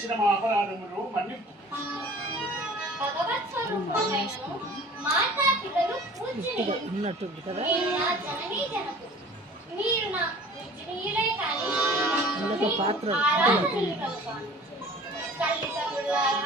చేసిన మా అపరాధములు మన్నింపు. భగవత్ స్వరూపమైనను మాతా పిల్లలు పూజ్యులు ఉన్నట్టుంది కదా. మీరు నా జననీ జనకు, మీరు నా పూజనీయులే కానీ పాత్ర తల్లిదండ్రులారా